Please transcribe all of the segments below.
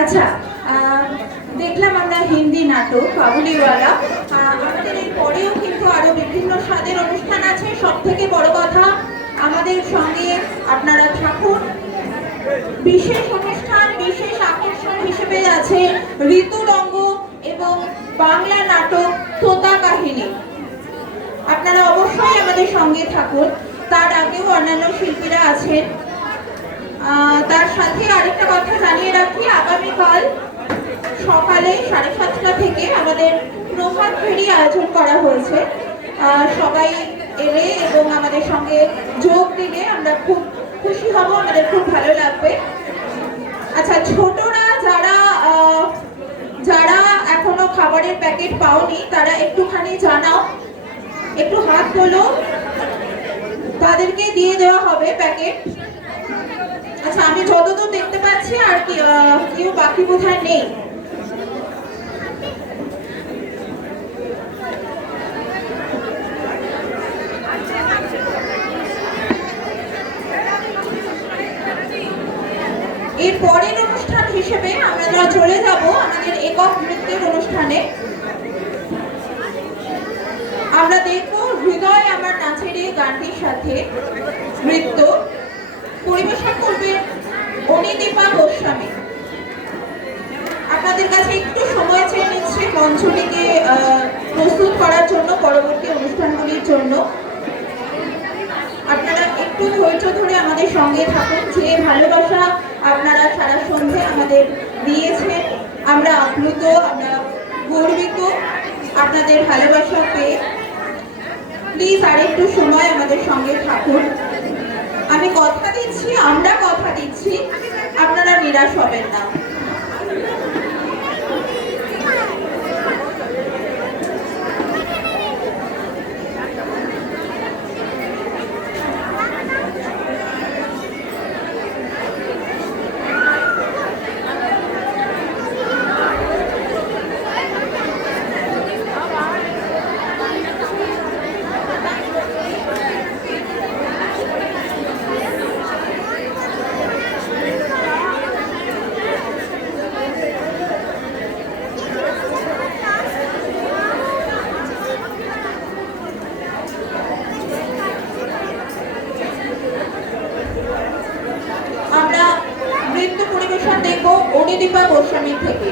আচ্ছা, দেখলাম আমরা হিন্দি নাটক কাবুলিওয়ালা। আমাদের এর পরেও কিন্তু আরো বিভিন্ন স্বাদের অনুষ্ঠান আছে। সব থেকে বড় কথা, আমাদের সঙ্গে আপনারা থাকুন। বিশেষ অনুষ্ঠান, বিশেষ আকর্ষণ হিসেবে আছে ঋতুরঙ্গ এবং বাংলা নাটক তোতা কাহিনী। আপনারা অবশ্যই আমাদের সঙ্গে থাকুন। তার আগেও অন্যান্য শিল্পীরা আছেন। তার সাথে আরেকটা কথা জানিয়ে রাখি, আগামীকাল সকালে 7:30 থেকে আমাদের প্রভাত ফেরি আয়োজন করা হয়েছে। সবাই এলে এবং আমাদের সঙ্গে যোগ দিলে আমরা খুব খুশি হব, আমাদের খুব ভালো লাগবে। আচ্ছা, ছোটরা যারা যারা এখনো খাবারের প্যাকেট পাওনি তারা একটুখানি জানাও, একটু হাত তোলো, তাদেরকে দিয়ে দেওয়া হবে প্যাকেট। আচ্ছা, আমি যতদূর দেখতে পাচ্ছি আর কেউ বাকি বোধহয় নেই। এর পরের অনুষ্ঠান হিসেবে আমরা চলে যাব আমাদের একক নৃত্যের অনুষ্ঠানে। আমরা দেখব হৃদয় আমার নাচের এই গানটির সাথে নৃত্য পরিবেশন করবেন অনিদীপা গোস্বামী। আপনাদের কাছে একটু সময় চেয়ে নিচ্ছে মঞ্চটিকে প্রস্তুত করার জন্য, পরবর্তী অনুষ্ঠানগুলির জন্য। আপনারা একটু ধৈর্য ধরে আমাদের সঙ্গে থাকুন। যে ভালোবাসা আপনারা সারা সন্ধে আমাদের দিয়েছেন, আমরা আপ্লুত, আমরা গর্বিত আপনাদের ভালোবাসা পেয়ে। প্লিজ আর একটু সময় আমাদের সঙ্গে থাকুন। আমি কথা দিচ্ছি, আমরা কথা দিচ্ছি, আপনারা নিরাশ হবেন না। আমরা নৃত্য পরিবেশন দেখব অনিদীপা গোস্বামীর থেকে।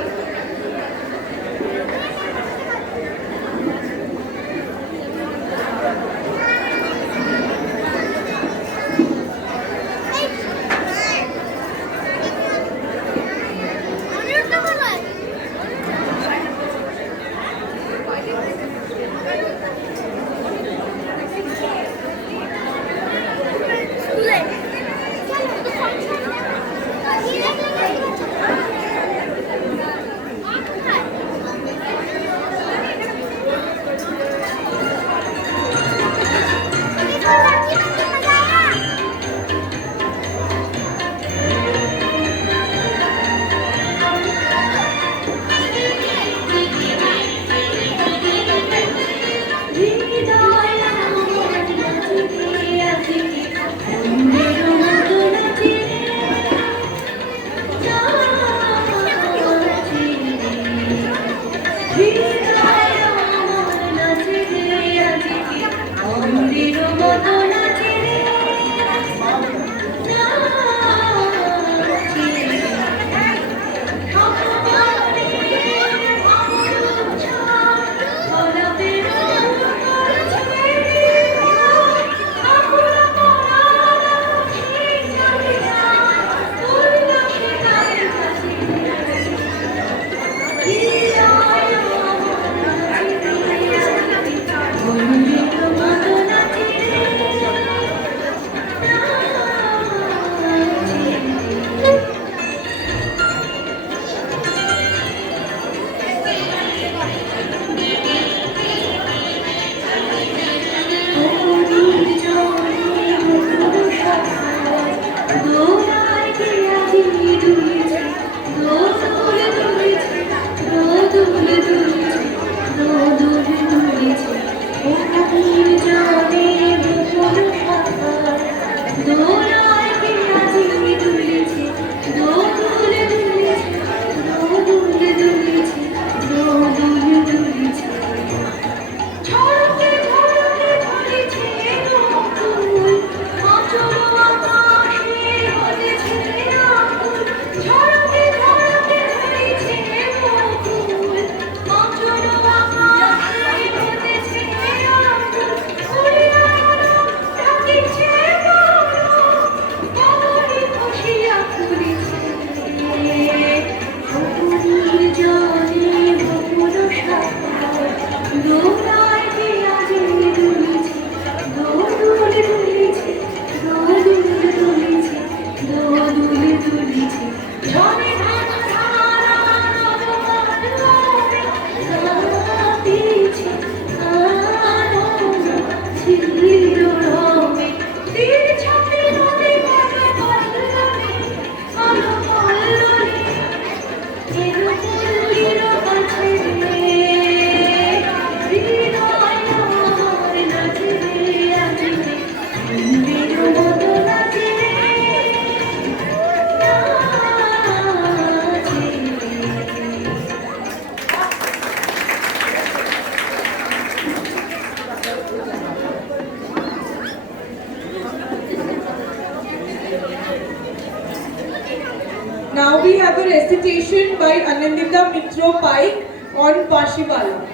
Now we have a recitation by Anandita Mitro Pai on Bashiwala.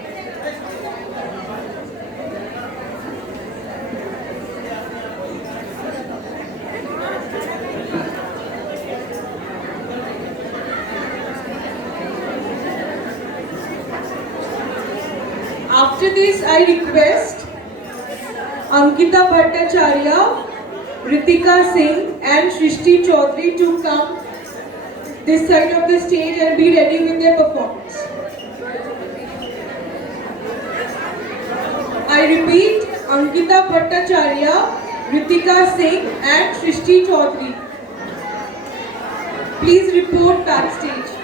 After this, I request Ankita Bhattacharya, Ritika Singh and Shrishti Chaudhary to come this side of the stage and be ready with their performance. I repeat, Ankita Bhattacharya, Ritika Singh and Shrishti Chaudhary. Please report backstage.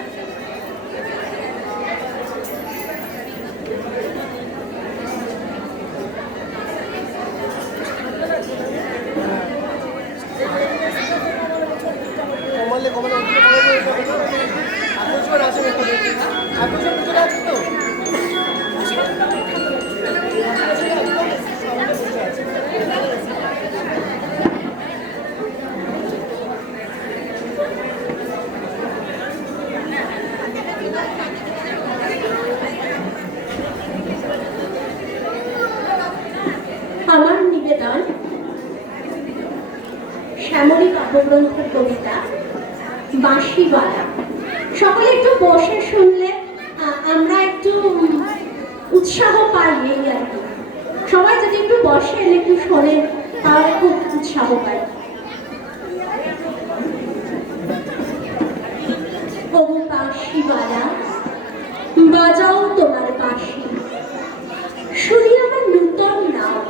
আমার নিবেদন শ্যামলী কাব্যগ্রন্থের কবিতা বাঁশিওয়ালা। সকলে একটু বসে শুনলে আমরা একটু উৎসাহ পাই, এই আর কি। সবাই যদি একটু বসে একটু শোনেন তাহলে খুব উৎসাহ পাই। ওগো বাঁশিওয়ালা, বাজাও তোমার বাঁশি, শুনি আমার নূতন নাম।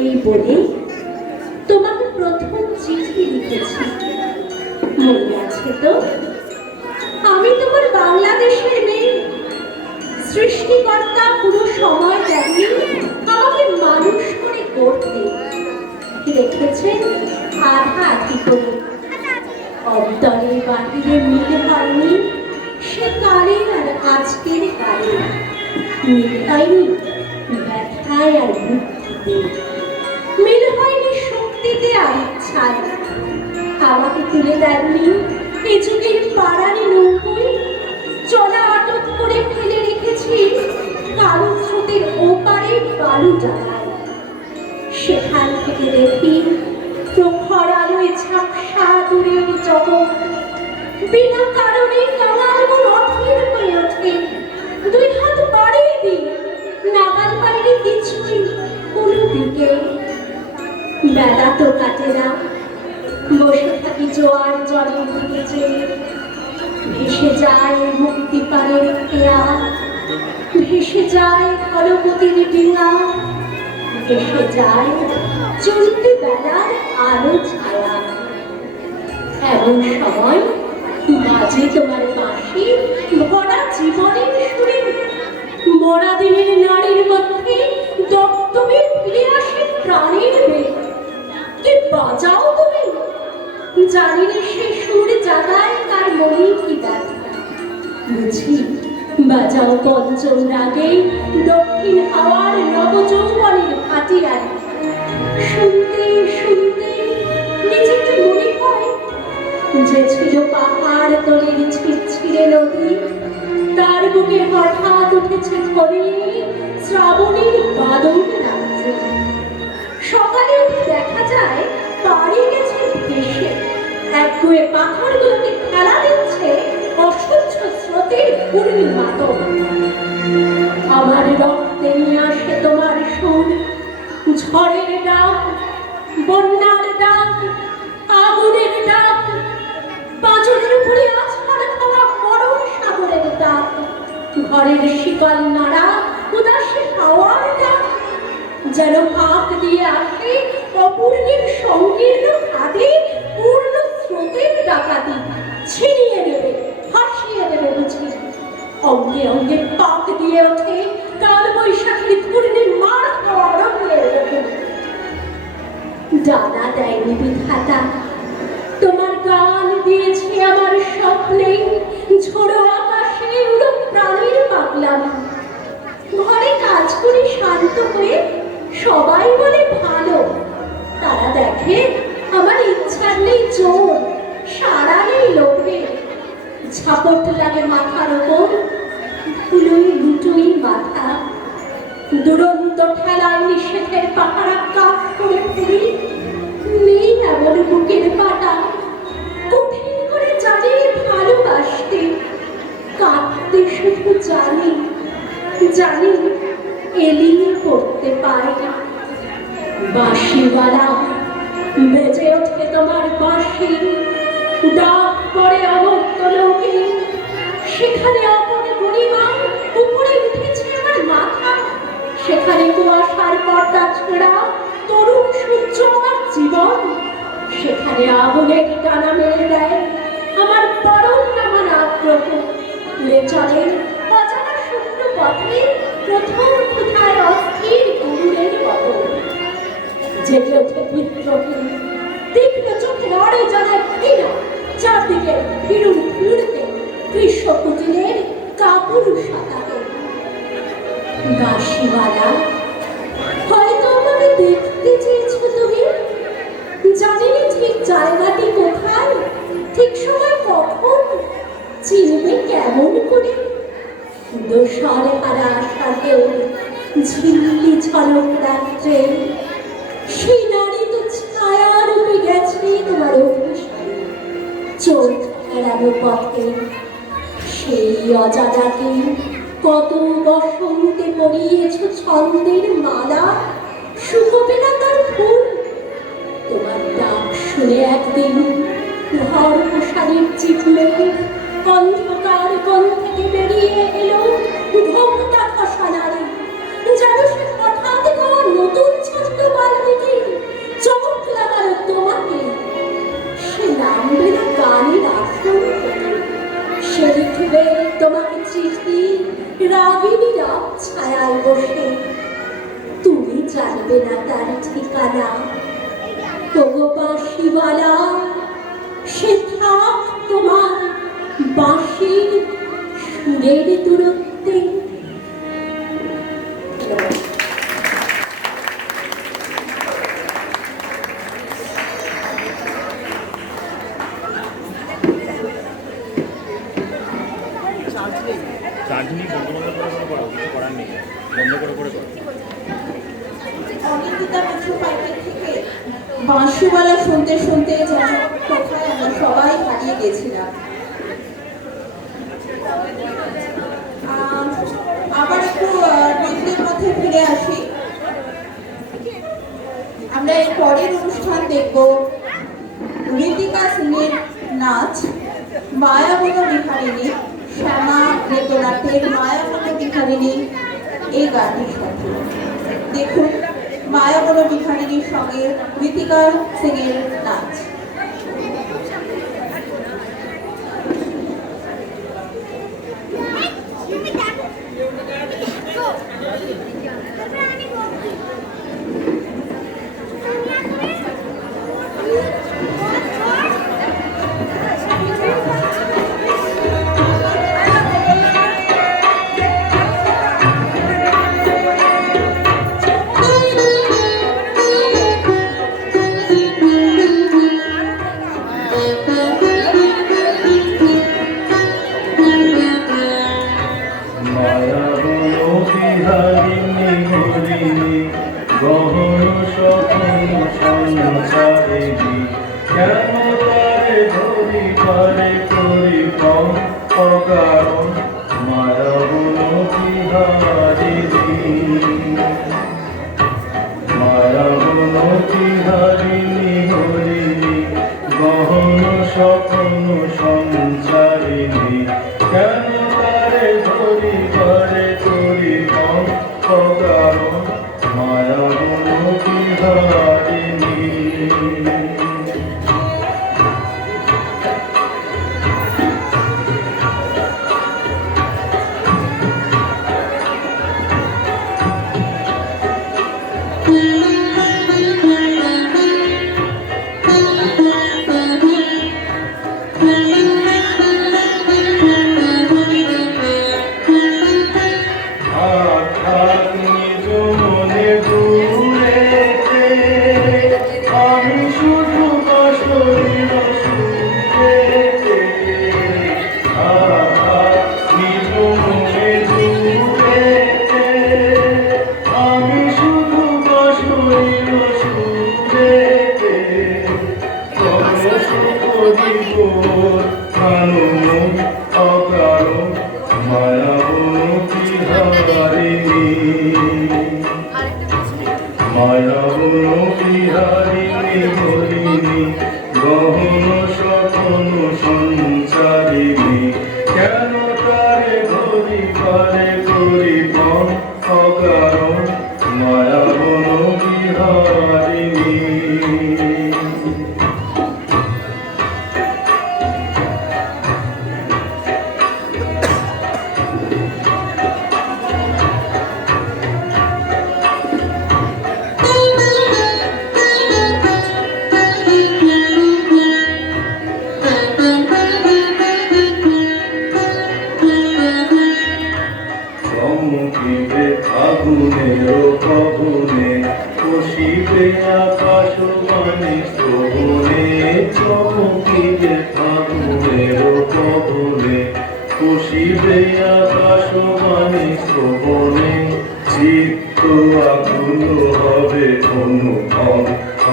এই বলে তোমাকে প্রথম চিঠি লিখেছি, মনে আছে তো? আমি তোমার বাংলাদেশের মেয়ে। সৃষ্টিকর্তা পুরো সময় দেয়নি আমাকে মানুষ করে গড়তে, রেখেছেন আধা আধি করে। অন্তরের বাহিরে মিল হয়নি সে কালের আর আজকের কালে, মিল হয়নি ব্যথায় আর মুক্তিতে, মিল হয়নি শক্তিতে আর ইচ্ছায়। আমাকে তুলে দেননি এ যুগের পাড়ানি নৌকোয়, চলা আটক করে ফেলে রেখেছি কালো স্রোতের ওপারে বালু ডালায়। সেখান থেকে দেখি প্রখর আলোয় ঝাপসা দূরের জগৎ, বিনা কারণে কাঙাল মন অধীর হয়ে ওঠে। দুই হাত বাড়িয়ে দিই, নাগাল পানির কিছুই কোনো দিকে। বেলা তো কাটে না, বসে থাকি জোয়ার জলের দিকে চেয়ে। ভেসে যায় মুক্তি পানের খেয়া, ভেসে যায় কলপতির ডিঙা, ভেসে যায় চলতি বেলার আলো ছায়া। এমন সময় বাজে তোমার বাঁশি ভরা জীবনের সুরে। মরা দিনের নারীর মধ্যে দপ্তমে ফিরে আসে প্রাণের বেগ। কি বাজাও তুমি, জানি না সে সুর জাগায় তার মনে কি ব্যথা। বুঝি বাজাও পঞ্চম রাগে দক্ষিণ হাওয়ার নবযৌবনের ভাটিয়ারি। শুনতে শুনতে নিজেকে মনে হয় যে ছিল পাহাড় তলের ছিড়ছিড়ে নদী, তার বুকে হঠাৎ উঠেছে ধরে শ্রাবণের বাদল রাত্রে। সকালে উঠে দেখা যায় বাড়ি গেছে ভেসে, একগুয়ে পাথরগুলোকে খেলা দিচ্ছে অসহ্য স্রোতের ঘূর্ণিমাতন। আমার রক্তে নিয়ে আসে তোমার সুর, ঝড়ের ডাক, বন্যার ডাক, আগুনের ডাক, পাঁচনের উপরে আছাড় খাওয়া মরণ সাগরের ডাক, ঘরের শিকল নাড়া উদাসী হাওয়ার ডাক। যেন ফাঁক দিয়ে আসে অপূর্ণের সংকীর্ণ খাদে পূর্ণ স্রোতের ডাকাতি। ছিনিয়ে নেবে, ভাসিয়ে দেবে বুঝি। অঙ্গে অঙ্গে পাক দিয়ে ওঠে কাল বৈশাখীর ঘূর্ণির মার খাওয়া অরণ্যের বুকে। ডানা দেয়নি বিধাতা, তোমার গান দিয়েছে আমার স্বপ্নে। ঝোড়ো আকাশে উড়ো প্রাণীর পাগলামি। ঘরে কাজ করে শান্ত হয়ে সবাই বলে ভালো, তারা দেখে আমার ইচ্ছার নেই জোর, সারা নেই লোভে। ঝাপট লাগে মাথার ওপর, ফুলুই লুটুই মাথা, দুরন্ত ঠেলায় নিষেধের পাহারা কাজ করে ফিরি, নেই এমন বুকের পাটা, কঠিন করে জানি ভালোবাসতে, কাঁদতে শুধু জানি, জানি এলিয়ে পড়তে পাই। বাঁশিওয়ালা বেজে ওঠে তোমার বাঁশি, ডাক পড়ে অমর্ত লোকে, সেখানে আপন গরিমা উপরে উঠেছে আমার মাথা, সেখানে কুয়াশার পর্দা ছেঁড়া তরুণ সূর্য আমার জীবন, সেখানে আগুনের টানা মেরে দেয় আমার পরম নামান আগ্রহ, উড়ে চলে অজানা শূন্য পথে প্রথম কোথায় অস্থির গরুরের মতো, জেগে ওঠে বিদ্রোহী তীক্ষ্ণ চোখে লড়ে যারা ঘৃণা, চারদিকে ভিড়ুন ভিড়তে গ্রীষ্ম কুটিরের কাপুরুষতাকে। বাঁশিওয়ালা, হয়তো আমাকে দেখতে চেয়েছো তুমি, জানিনি ঠিক জায়গাটি কোথায়, ঠিক সময় কখন, চিনবে কেমন করে? দোষর হারা আশাতে ঝিল্লি ঝলক রাত্রে সেই নারী তো ছায়া রূপে গেছে তোমার অভিশাপে, চোখ এড়ানো পথে সেই অজানাকে কত বসন্তে পরিয়েছ ছন্দের মালা, শুকোবে না তার ফুল। তোমার ডাক শুনে একদিন ঘর প্রসারের চিঠুলে অন্ধকার কোণ থেকে বেরিয়ে এলো ঘোমটা খসা নারী, যেন সে হঠাৎ কোনো নতুন ছোট্ট বাল্মীকি চমক লাগালো তোমাকে। সে নামবে না গানের আসন থেকে, সে লিখবে তোমাকে চিঠি রাগিনী রাগ ছায়ায় বসে, তুমি জানবে না তার ঠিকানা। তবু বাঁশিওয়ালা, সে থাক তোমার বাঁশির সুরের দূরত্বে। বাঁশিওয়ালা শুনতে শুনতে যেন কোথায় আমরা সবাই হারিয়ে গেছিলাম। আবার একটু নৃত্যের মধ্যে ফিরে আসি। আমরা এর পরের অনুষ্ঠান দেখব ঋতিকা সিংয়ের নাচ মায়াবন বিহারিণী, শ্যামা রেতনাথের মায়াবন বিহারিণী এই গানটির সাথে। দেখুন মায়াবন বিহারিণীর সঙ্গে ঋতিকা সিংয়ের নাচ।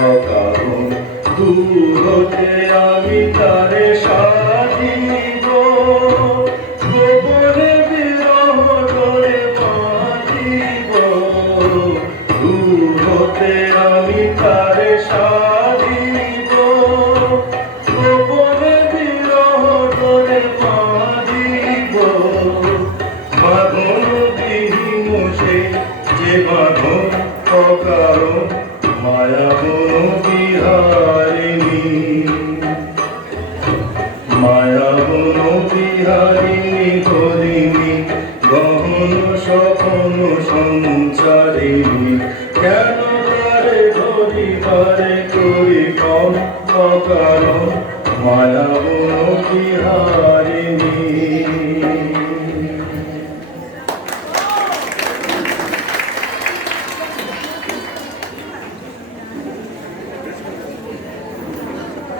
অকারণ দূর হতে আমি তারে সাধিব গোপনে বিরহ করে বাঁধিব দূর হতে আমি তারে সাধিব গোপনে বিরহ করে বাঁধিব বাঁধন বিহীন সে যে বাঁধন অকারণ মায়া মন বিহারিণী মায়া মন বিহারিণী হরিণী গহন স্বপন সঞ্চারিণী কেন তারে ধরিবারে করি কম অকারণ মায়া মন বিহারিণী।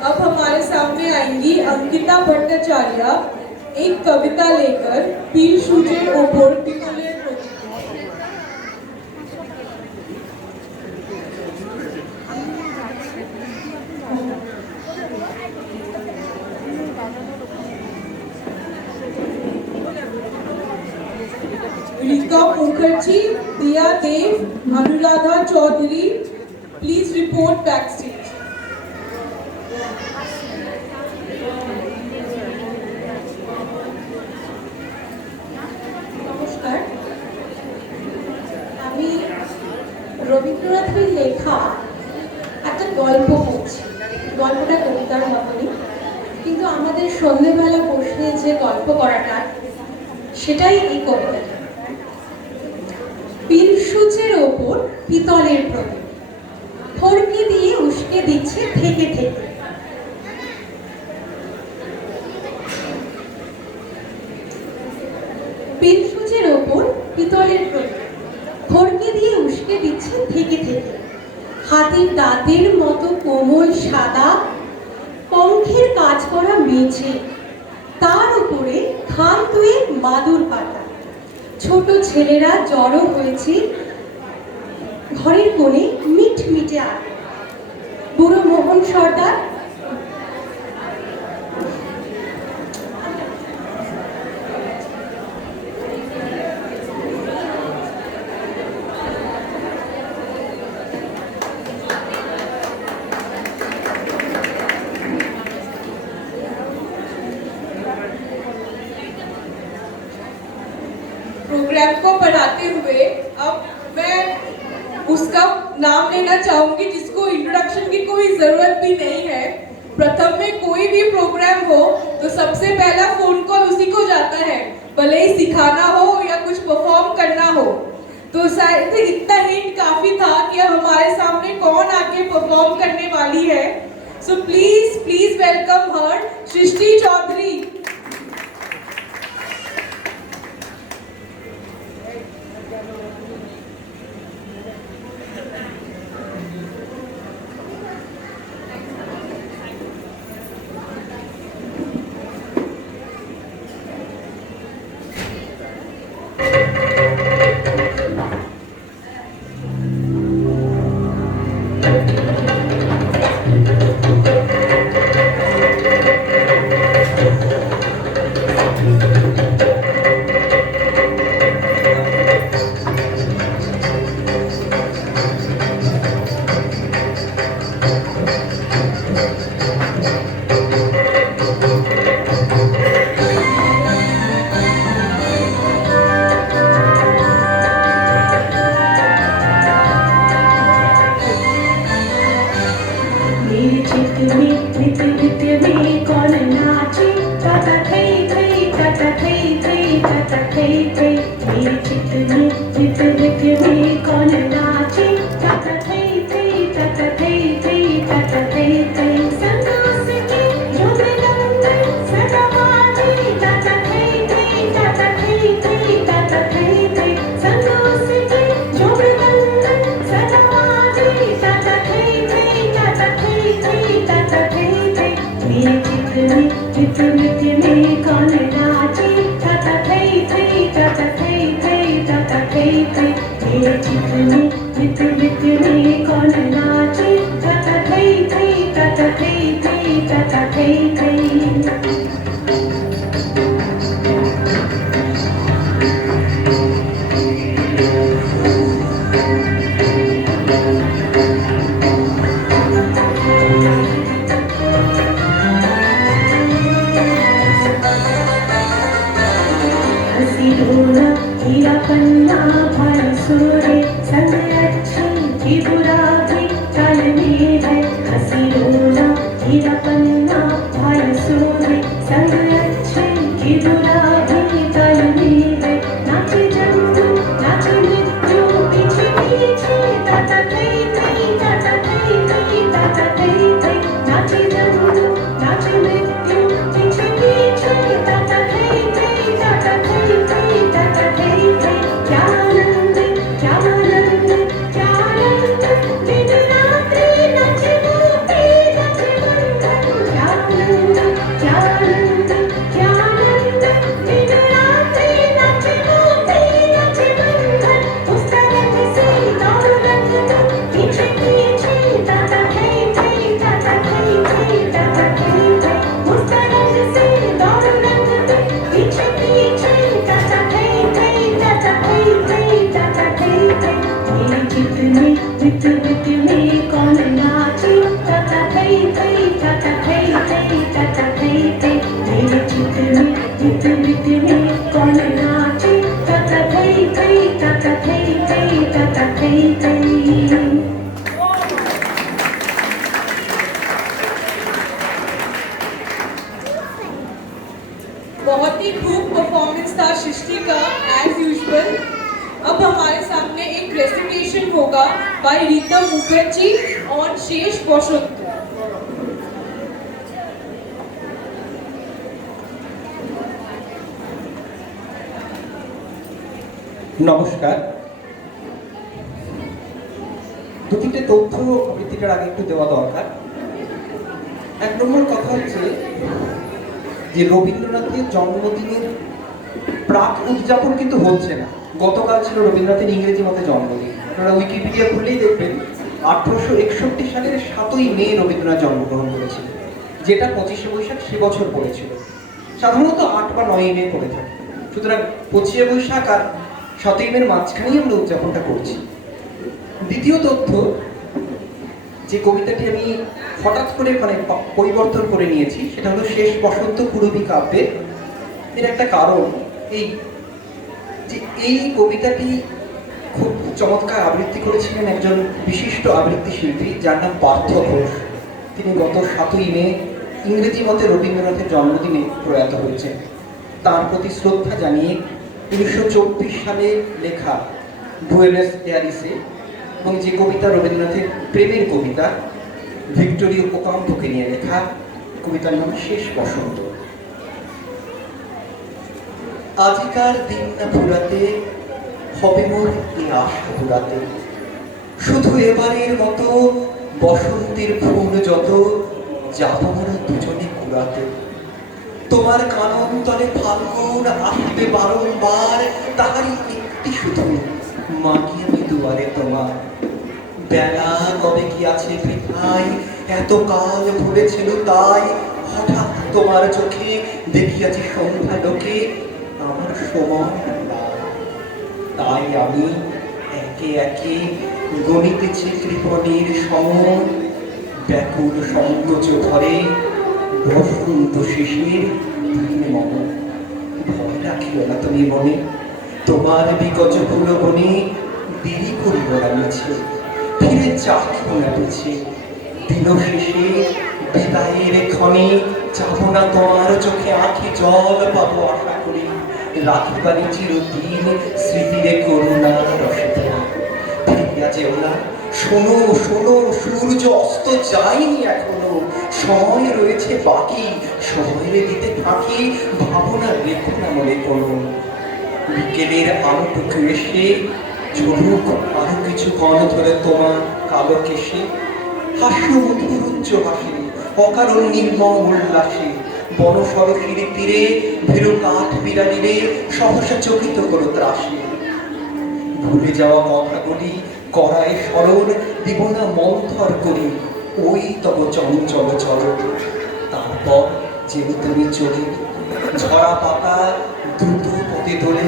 अब हमारे सामने आएंगी अंकिता भट्टाचार्य एक कविता लेकर पीर सूजे ओपोर पितलेर प्रतीक। Rita Mukherjee, Diya Dev, Anuradha Chowdhury, please report backstage. নমস্কার, আমি রবীন্দ্রনাথের লেখা একটা গল্প পড়ছি। গল্পটা কবিতার মতনই, কিন্তু আমাদের সন্ধ্যেবেলা বসে যে গল্প করাটা সেটাই এই কবিতাটা। পিলসুচের ওপর পিতলের প্রদীপ ফড়কি দিয়ে উস্কে দিচ্ছে থেকে থেকে। পিলসুচের ওপর পিতলের প্রদীপ ফড়কি দিয়ে উস্কে দিচ্ছে থেকে থেকে। হাতির দাঁতের মতো কোমল সাদা পঙ্খের কাজ করা মেঝে, তার উপরে খান দুয়ে মাদুর পাতা। ছোট ছেলেরা জড়ো হয়েছে ঘরের কোণে মিটমিটে আলো। বুড়ো মোহন সর্দার प्रोग्राम को बढ़ाते हुए अब मैं उसका नाम लेना चाहूंगी जिसको इंट्रोडक्शन की कोई जरूरत भी नहीं है। प्रथम में कोई भी प्रोग्राम हो तो सबसे पहला फोन कॉल उसी को जाता है, भले ही सिखाना हो या कुछ परफॉर्म करना हो। तो शायद इतना हिंट काफी था कि अब हमारे सामने कौन आके परफॉर्म करने वाली है। So please please welcome her Srishti Chowdhury. थई थई हसी ढोला हीरा पन्ना भाई सोरे संग अच्छी की बुरा भी चल में है हसी ढोला हीरा पन्ना भाई सोरे संग अच्छी की बुरा भी चल में है नाचे जंतु नाचे मृत्यु पीछे पीछे ताता थई थई ताता थई थई ताता थई थई नाचे जंतु नाचे मृत्यु पीछे पीछे ताता थई थई ताता थई थई ताता थई थई क्या आनंद क्या आनंद क्या आनंद दिन रात्रि नाचे मोती नाचे बंधन क्या आनंद क्या आनंद क्या आनंद दिन रात्रि नाचे मोती नाचे बंधन उस तरह से दौड़ रंग दो पीछे पीछे ताता थई थई ताता थई थई ताता थई थई उस तरह से दौड़ रंग दो पीछे पीछे ताता थई थई ताता थई थई ताता थई थई मेरे चित में वित में कौन नाचे ताता थई थई ताता थई थई ताता थई थई मेरे चित में वित में कौन नाचे ताता थई थई ताता थई थई ताता थई थई बहुत ही खूब परफॉर्मेंस था सृष्टि का एज यूजुअल। अब हमारे सामने एक प्रेजेंटेशन होगा बाय रीता मुखर्जी ऑन शेष बसंत। নমস্কার। দু তিনটে তথ্য আবৃত্তিটার আগে একটু দেওয়া দরকার। এক নম্বর কথা হচ্ছে যে রবীন্দ্রনাথের জন্মদিনের প্রাক উদযাপন কিন্তু হচ্ছে না। গতকাল ছিল রবীন্দ্রনাথের ইংরেজি মতে জন্মদিন। আপনারা উইকিপিডিয়া খুললেই দেখবেন 1861 সালের 7ই মে রবীন্দ্রনাথ জন্মগ্রহণ করেছিলেন, যেটা 25শে বৈশাখ সে বছর পড়েছিল। সাধারণত 8 বা 9 মে পড়ে থাকে। সুতরাং 25শে বৈশাখ আর 7ই মের মাঝখানেই আমরা উদযাপনটা করছি। দ্বিতীয় তথ্য, যে কবিতাটি আমি হঠাৎ করে পরিবর্তন করে নিয়েছি সেটা হলো শেষ বসন্ত কুরবী কাব্যে। এর একটা কারণ এই কবিতাটি খুব চমৎকার আবৃত্তি করেছিলেন একজন বিশিষ্ট আবৃত্তি শিল্পী যার নাম পার্থ ঘোষ। তিনি গত 7ই মে ইংরেজি মতে রবীন্দ্রনাথের জন্মদিনে প্রয়াত হয়েছেন। তার প্রতি শ্রদ্ধা জানিয়ে 1924 সালে লেখা বুয়েনোস এয়ারিসে এবং যে কবিতা রবীন্দ্রনাথের প্রেমের কবিতা ভিক্টোরিও ওকাম্পোকে নিয়ে লেখা, কবিতার নাম শেষ বসন্ত। আজিকার দিন না ফুরাতে হবে মোর এ আশা ফুরাতে, শুধু এবারের মতো বসন্তের ফুল যত যাব আমরা দুজনে কুড়াতে। তোমার কানন তলে ফাল্গুন আসবে বারংবার, তাহারই একটি শুধু মাগি আমি দুয়ারে তোমার। বেলা কবে কি আছে বৃথায়, এত কাল ভুলেছিল তাই, হঠাৎ তোমার চোখে দেখিয়াছি সন্ধ্যা লোকে আমার সময় নাই। তাই আমি একে একে গণিতেছি কৃপণের সময়, ব্যাকুল সংকোচ ধরে বসন্ত শিশির দিন মন। ভয় রাখিও না তুমি মনে, তোমার বিকচ ফুল বনে দেরি করিব না মিছে, ফিরে চাহিব না পিছে। দিন শেষে বিদায়ের ক্ষণে যাব না তোমার চোখে আঁখি জল পাবো আশা করি, রাখিবানি চিরদিন স্মৃতিরে করুণা রসে ফিরিয়া যেও না। শোনো শোনো, সূর্য অস্ত যায়নি এখনো, সময় রয়েছে বাকি, সময়ের দিতে ফাঁকি, ভাবনা রেখো না মনে কোনো। বিকেলের আলোটুকু এসে ঝলুক আরো কিছু ক্ষণ ধরে তোমার কালো কেশে, হাস্য মধুর উচ্চ হাসি অকারণ নির্মম উল্লাসে, বনসরসির তীরে ভীরু কাঠ বিড়ালিরে সহসা চকিত করো ত্রাসে। ভুলে যাওয়া কথাগুলি করায় স্মরণ, দিব না মন্থর করি ওই তব চঞ্চল চল। তারপর পথ যেমনি চলে, ঝরা পাতা দ্রুত পথে তোলে,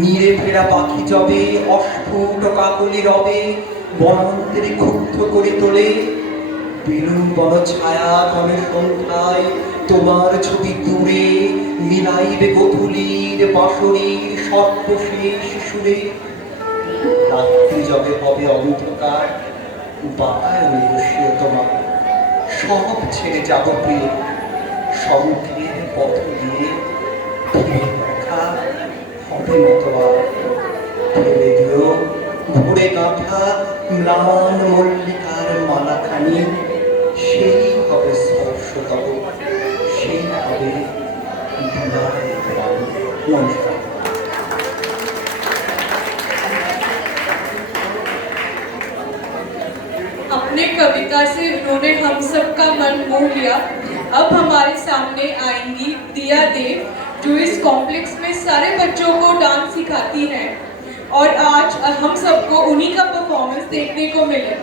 নিড়ে ফেরা পাখি জবে অস্ফুট কাকলি রবে বনান্তরে ক্ষুব্ধ করে তোলে। বেলুন বন ছায়া ঘনে সন্ধ্যায় তোমার ছবি দূরে মিলাইবে গোধূলির বাঁশরীর সর্বশেষ সুরে। রাত্রি যবে হবে অন্ধকার, বাতায়নে বসিয়ে তোমার সব ছেড়ে যাব প্রিয়, শঙ্খের পথ দিয়ে ফিরে দেখা হবে না তোমার। ফেলে দিও ভোরে গাঁথা ম্লান মল্লিকার মালাখানি, সেই হবে স্পর্শ তব, সেই হবে বিদায় বাণী। নমস্কার। अपने कविता से उन्होंने हम सब का मन मोह लिया। अब हमारे सामने आएंगी दिया देव, जो इस कॉम्प्लेक्स में सारे बच्चों को डांस सिखाती हैं और आज हम सबको उन्हीं का परफॉर्मेंस देखने को मिले।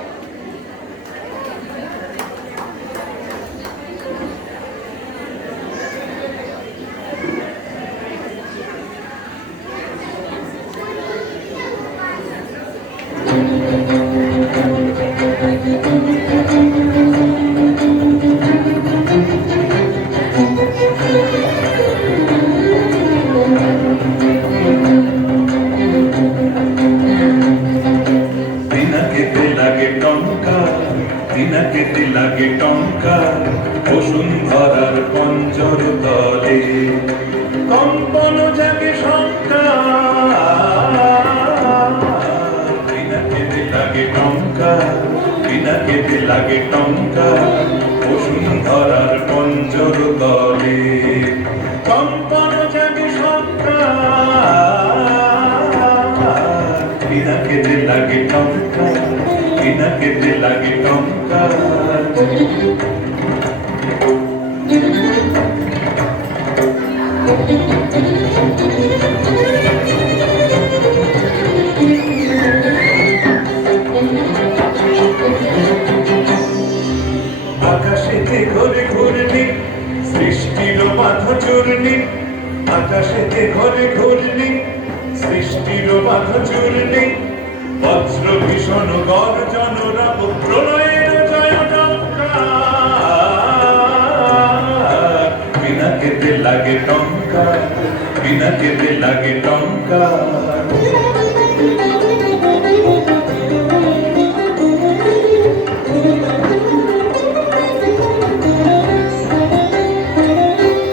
দিনাকেতে লাগে টঙ্কা বসুন্ধরার পঞ্জর তলে, কম্পন জাগে শঙ্কা। দিনাকেতে লাগে টঙ্কা, দিনাকেতে লাগে টঙ্কা বসুন্ধরার পঞ্জর তলে, কম্পন জাগে শঙ্কা। দিনাকেতে লাগে টঙ্কা, দিনাকেতে লাগে টঙ্কা। আকাশেতে ঘরে ঘূর্ণি সৃষ্টির বাঁধা চূর্ণি, আকাশেতে ঘরে ঘূর্ণি সৃষ্টির বাঁধা চূর্ণি, বজ্র ভীষণ গর্জন রাব প্রলয়ের জয় টঙ্কা। বিনাকেতে লাগে টঙ্কা, বিনাকেতে লাগে টঙ্কা।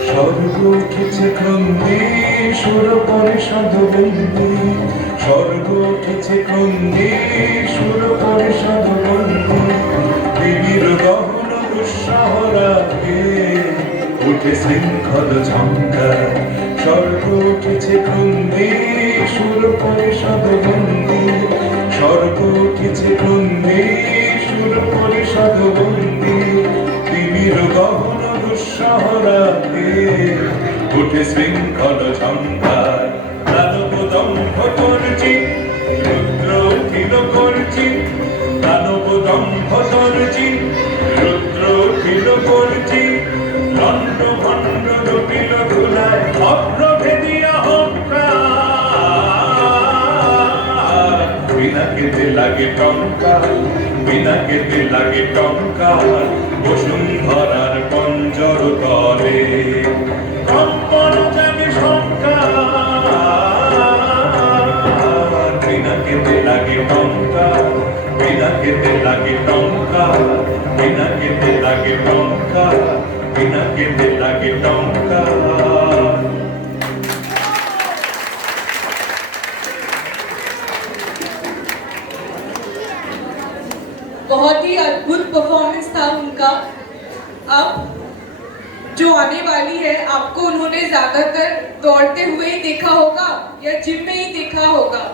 স্বর্গ উঠেছে ক্রন্দে সুর পরে সাধুবন্দী, স্বর্গ উঠেছে ক্রন্দে সুর পরে সাধুবন্দী। দেবীর গহন উৎসাহ রাগে উঠে শৃঙ্খল ঝঙ্কা, স্বর্গ উঠেছে ক্রন্দে সুর পরে সাধুবন্দী, স্বর্গ উঠেছে ক্রন্দে সুর পরে সাধুবন্দী। দেবীর গহন উৎসাহ রাগে উঠে শৃঙ্খল ঝঙ্কার। দানব দম্ভ করছি রুদ্র উঠিল করছি, দানব দম্ভ করছি রুদ্র উঠিল করছি। দণ্ড ভণ্ড জটিল ধুলায় অগ্রভেদী অহংকার। বিনাকেতে লাগে টঙ্কা, বিনাকেতে লাগে টঙ্কা বসুন্ধরার পঞ্জর তলে, কম্পন জাগে শঙ্কা। বিনাকেতে লাগে টঙ্কা, বিনাকেতে লাগে টঙ্কা, বিনাকেতে লাগে টঙ্কা, বিনাকেতে লাগে টঙ্কা। बहुत ही अद्भुत परफॉर्मेंस था उनका। अब जो आने वाली है, आपको उन्होंने ज्यादातर दौड़ते हुए ही देखा होगा या जिम में ही देखा होगा।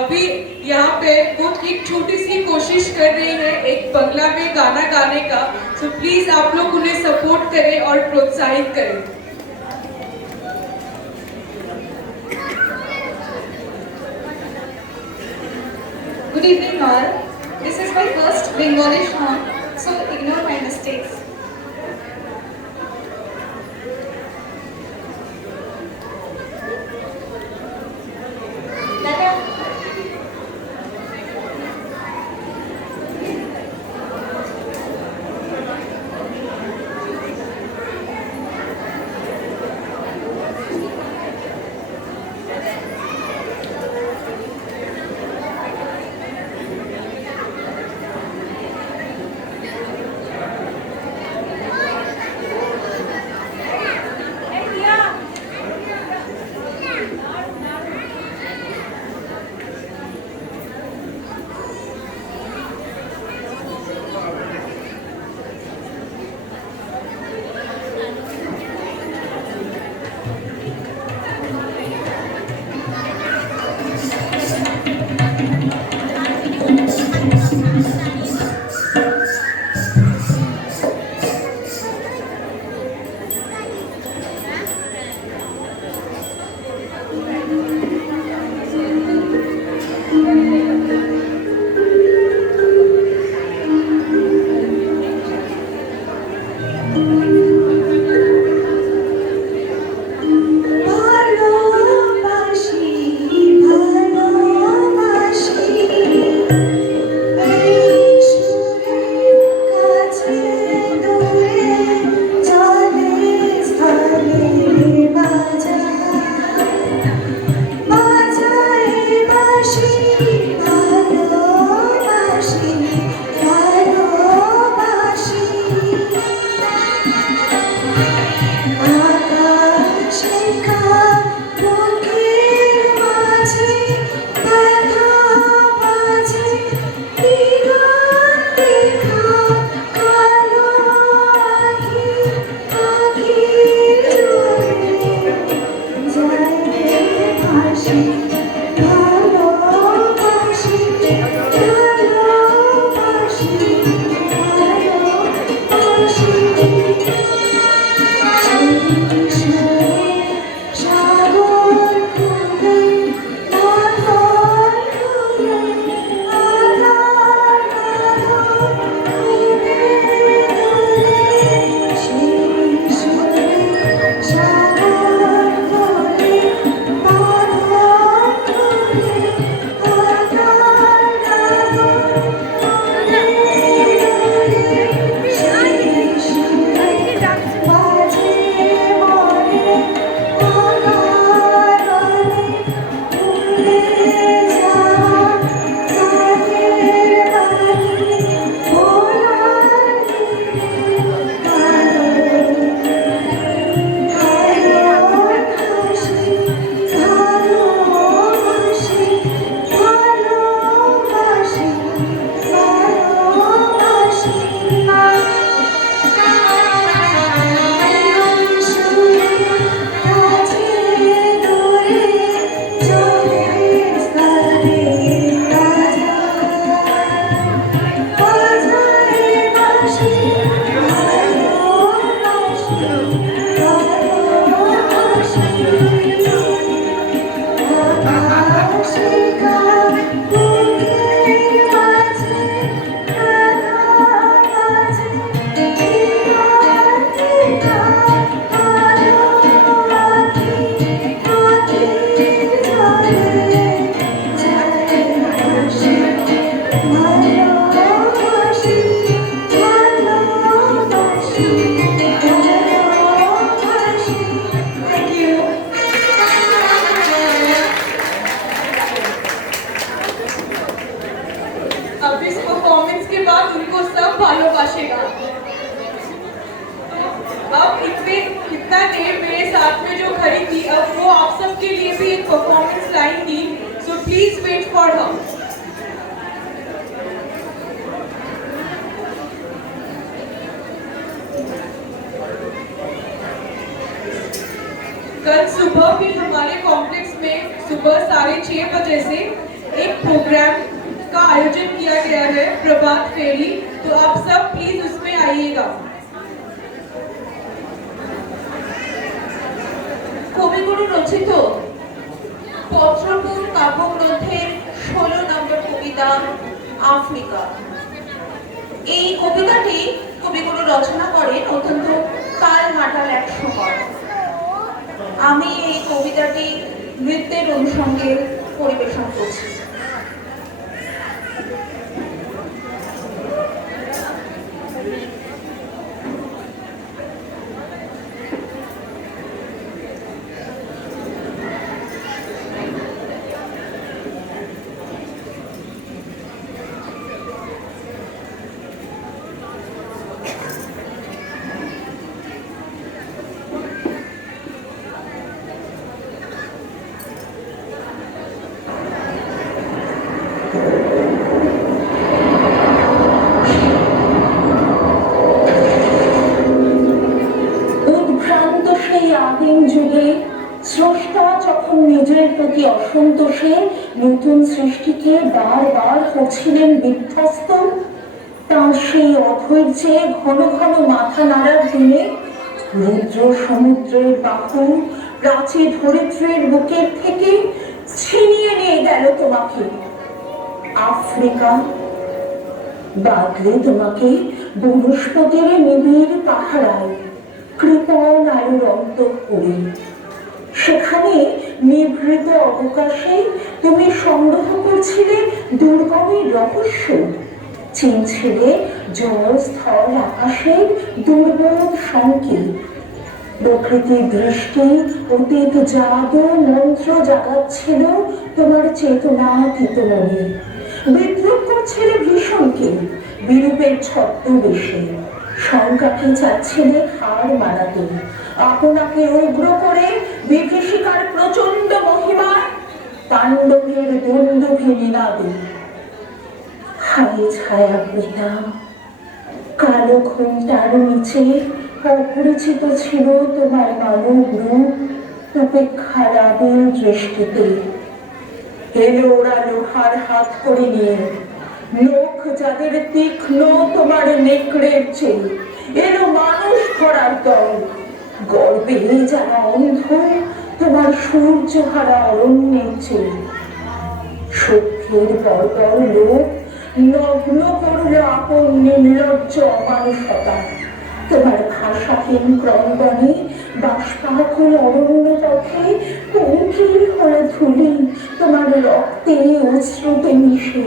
अभी यहाँ पे वो एक छोटी सी कोशिश कर रही है एक बंगला में गाना गाने का। सो प्लीज आप लोग उन्हें सपोर्ट करें और प्रोत्साहित करें। Good evening all. This is my first Bengali song, so ignore my mistakes. Tata. अब इस परफॉर्मेंस के बाद उनको सब भालोबाशेगा। अब इतना देर मेरे साथ में जो खड़ी थी, अब वो आप सबके लिए भी एक परफॉर्मेंस लाएंगी, so please wait for her. कल सुबह भी हमारे कॉम्प्लेक्स में सुबह 6:30 बजे से एक प्रोग्राम का आयोजन किया गया है, प्रभात फेरी, तो आप सब प्लीज उसमें आइएगा। কবিগুরু রচিত পত্রপুর কাব্যগ্রন্থের 16 নম্বর কবিতা আফ্রিকা। এই কবিতাটি কবিগুরু রচনা করেন অত্যন্ত তাল মাটাল এক সময়। আমি এই কবিতাটি নৃত্যের অনুষঙ্গে পরিবেশন করছি। উদ্ভ্রান্ত সেই আদিম যুগে স্রষ্টা যখন নিজের প্রতি অসন্তোষে নতুন সৃষ্টিকে বারবার করছিলেন বিধ্বস্ত, তার সেই অধৈর্যে ঘন ঘন মাথা নাড়ার দিনে রুদ্র সমুদ্রের বাহু প্রাচীর ধরিত্রীর বুকের থেকে ছিনিয়ে নিয়ে গেল তোমাকে আফ্রিকা। বাদলে তোমাকে বনস্পতির নিবিড় পাহারায় কৃপণ আলোর অন্তঃপুরে। সেখানে নিভৃত অবকাশে তুমি সংগ্রহ করছিলে দুর্গমের রহস্য, চিনছিলে জল স্থল আকাশের দুর্বোধ সংকেত। প্রকৃতির দৃষ্টি অতীত জাদু মন্ত্র জাগাচ্ছিল তোমার চেতনাতীত মনে। বিদ্রুপ করছিলে ভীষণকে বিরূপের ছদ্মবেশে, শঙ্কাকে চাচ্ছিলে হার মানাতে, আপনাকে উগ্র করে বিভীষিকার প্রচন্ড মহিমায় তাণ্ডবের দুন্দুভি নিনাদে। হায় ছায়া বৃথা, কালো ঘুমটার নিচে অপরিচিত ছিল তোমার মানব রূপ উপেক্ষার আবিল দৃষ্টিতে। এলো ওরা লোহার হাত করে নিয়ে, নখ যাদের তীক্ষ্ণ তোমার নেকড়ের চেয়ে, এলো মানুষ ধরার দল, গর্বে যারা অন্ধ তোমার সূর্যহারা অরণ্যের চেয়ে। সত্যের বর্বর লোক নগ্ন করল আপন নির্লজ্জ অমানুষতা, তোমার ভাষাহীন ক্রন্দনে বাষ্পাকুল অরণ্য পথে পঙ্কিল হয়ে ধুলি তোমার রক্তে অশ্রুতে মিশে।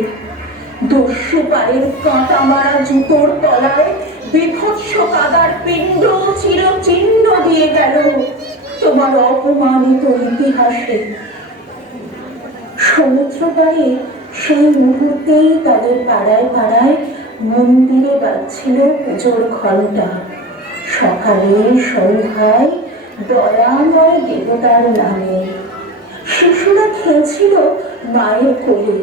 দস্যু পায়ের কাঁটা মারা জুতোর তলায় বিভৎস কাদার পিণ্ড চিরচিহ্ন দিয়ে গেল তোমার অপমানিত ইতিহাসে। সমুদ্র পাড়ে সেই মুহূর্তেই তাদের পাড়ায় পাড়ায় মন্দিরে বাজছিল পুজোর ঘণ্টা। সকালে সন্ধ্যায় দয়াময় দেবতার নামে শিশুরা খেলছিল মায়ের কোলে।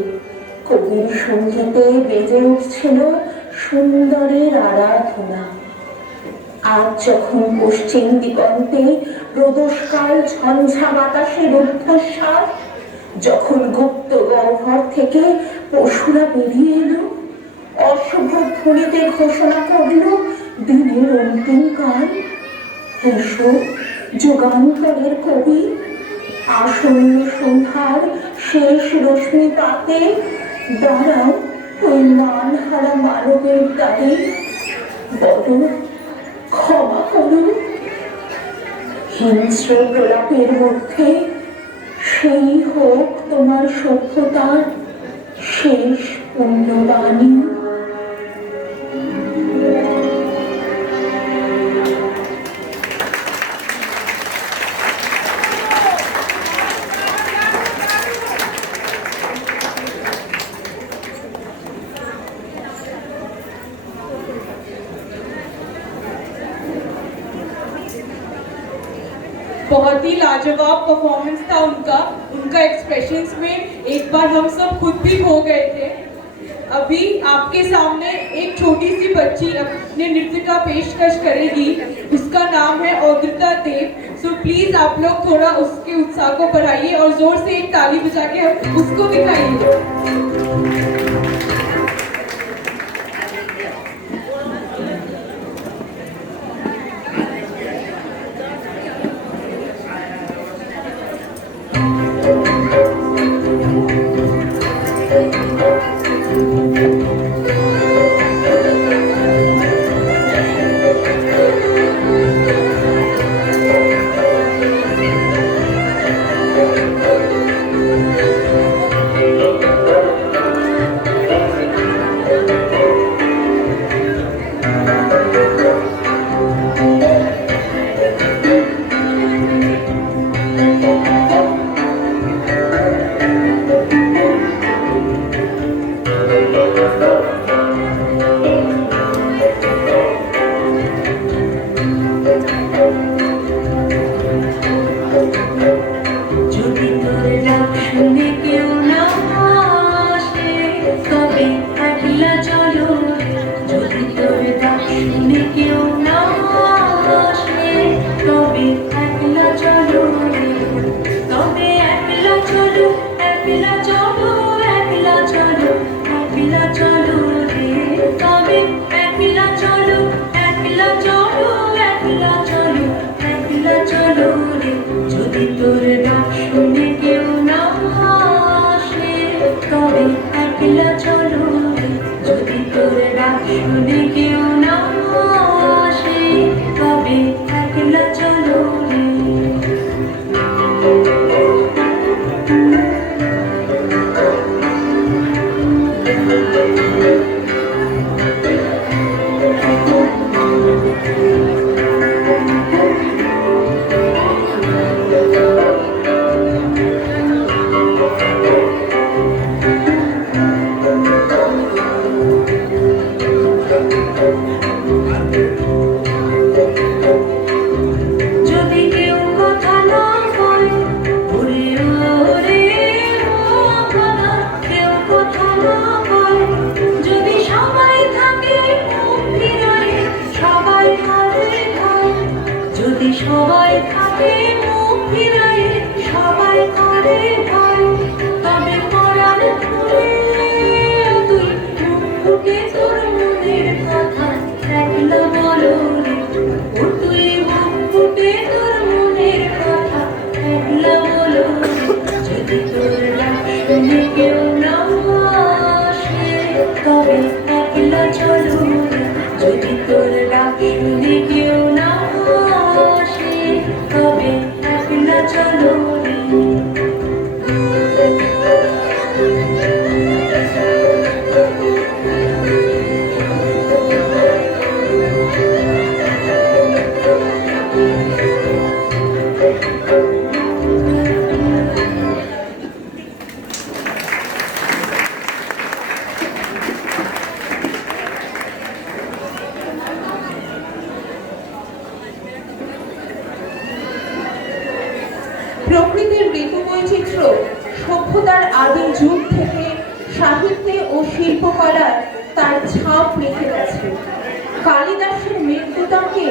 কবির সঙ্গীতে বেজে উঠছিল সুন্দরের আরাধনা। আজ যখন পশ্চিম দিগন্তে প্রদোষকাল ঝঞ্ঝা বাতাসের ঊর্ধ্বশ্বাস, যখন গুপ্ত গহ্বর থেকে পশুরা বেরিয়ে এলো, অশুভ ধ্বনিতে ঘোষণা করল দিনের অন্তিম কাল। এসো যুগান্তরের কবি, আসন্ন সন্ধ্যার শেষ রশ্মি পাতে দাঁড়াও ওই মানহারা মানবের দ্বারে, বলো ক্ষমা করো। হিংস্র প্রলাপের মধ্যে সেই হোক তোমার সভ্যতার শেষ পুণ্যবাণী। बहुत ही लाजवाब परफॉर्मेंस था उनका। उनका एक्सप्रेशंस में एक बार हम सब खुद भी खो गए थे। अभी आपके सामने एक छोटी सी बच्ची अपने नृत्य का पेशकश करेगी। उसका नाम है औद्रिता देव। सो प्लीज आप लोग थोड़ा उसके उत्साह को बढ़ाइए और जोर से एक ताली बजा के हम उसको दिखाइए। শুনে কেউ না আসে তবে একলা চলো যদি তোর ডাক শুনে কেউ না আসে তবে একলা চলো তবে একলা চলো একলা চলো একলা চলো একলা চলো রে তবে একলা চলো একলা চলো একলা চলো একলা চলো রে যদি তোর ডাক শুনে কেউ না আসে তবে একলা চলো রে যদি তোর ডাক শুনে কেউ না আসে তবে একলা চলো রে যদি কেউ কথা না বলে ওরে ওরে ও কথা কেউ কথা না বলে যদি সবাই থাকে মুখ ফিরায় সবাই ঘরে ঘরে যদি সবাই থাকে মুখ ফিরায় সবাই ঘরে ঘরে তবে পরাণ খুলে তুই মুখ ফুটে তোর মনের কথা একলা বলো রে ও তুই মুখ ফুটে তোর মনের কথা একলা বলো যদি তোর ডাক শুনে কেউ না আসে তবে একলা চলো যদি তোর ডাক শুনে কেউ না আসে তবে একলা চলো প্রকৃতির ঋতু বৈচিত্র্য সভ্যতার আদিম যুগ থেকে সাহিত্যে ও শিল্পকলায় তার ছাপ রেখে গেছে। কালিদাসের মৃত্যুতাকে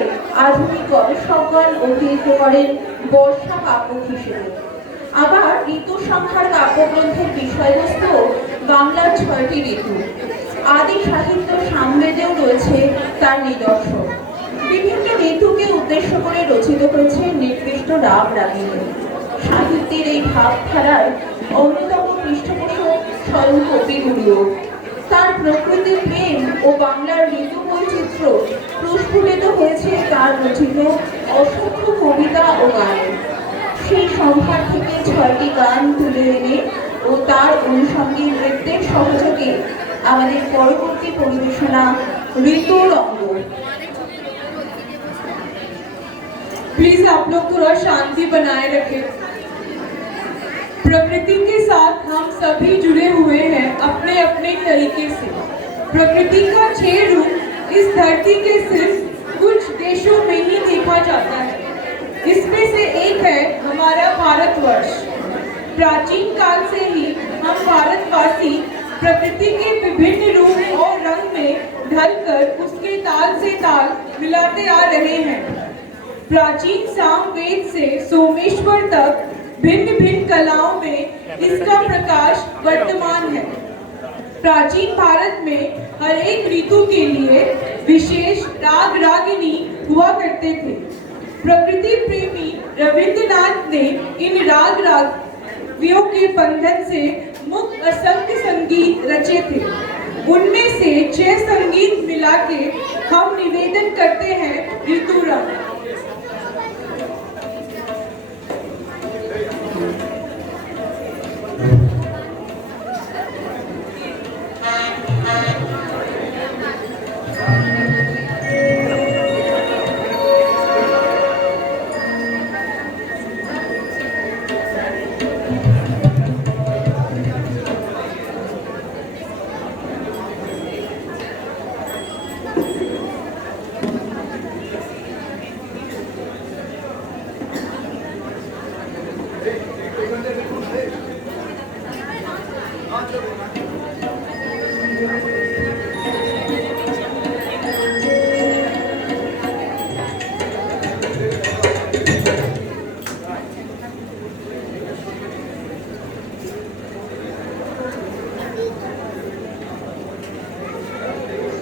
আধুনিক গবেষকগণ অভিহিত করেন বর্ষা কাব্য হিসেবে। আবার ঋতু সংখ্যার কাব্যগ্রন্থের বিষয়বস্তু বাংলার ৬টি ঋতু। আদি সাহিত্য সামবেদেও রয়েছে তার নিদর্শন। বিভিন্ন ঋতুকে উদ্দেশ্য করে রচিত হয়েছে নির্দিষ্ট রাগ রাগিনী। সাহিত্যের এই ভাবধারার অন্যতম পৃষ্ঠপোষক স্বয়ং কবিগুরুও। তার প্রকৃতির প্রেম ও বাংলার ঋতু বৈচিত্র্য প্রস্ফুটিত হয়েছে তার রচিত অসংখ্য কবিতা ও গানে। সেই সম্ভার থেকে ৬টি গান তুলে এনে ও তার অনুষঙ্গে নৃত্যের সহযোগে আমাদের পরবর্তী পরিবেশনা ঋতুর অঙ্গ। प्लीज आप लोग थोड़ा शांति बनाए रखें। प्रकृति के साथ हम सभी जुड़े हुए हैं अपने अपने तरीके से। प्रकृति का 6 रूप इस धरती के सिर्फ कुछ देशों में ही देखा जाता है। इसमें से एक है हमारा भारतवर्ष। प्राचीन काल से ही हम भारतवासी प्रकृति के विभिन्न रूप और रंग में ढलकर उसके ताल से ताल मिलाते आ रहे हैं। प्राचीन साम वेद से सोमेश्वर तक भिन्न भिन्न कलाओं में इसका प्रकाश वर्तमान है। प्राचीन भारत में हर एक ऋतु के लिए विशेष राग रागिनी हुआ करते थे। प्रकृति प्रेमी रविंद्रनाथ ने इन राग रागियों के बंधन से मुक्त असंख्य संगीत रचे थे। उनमें से 6 संगीत मिला के हम निवेदन करते हैं ऋतु रंग।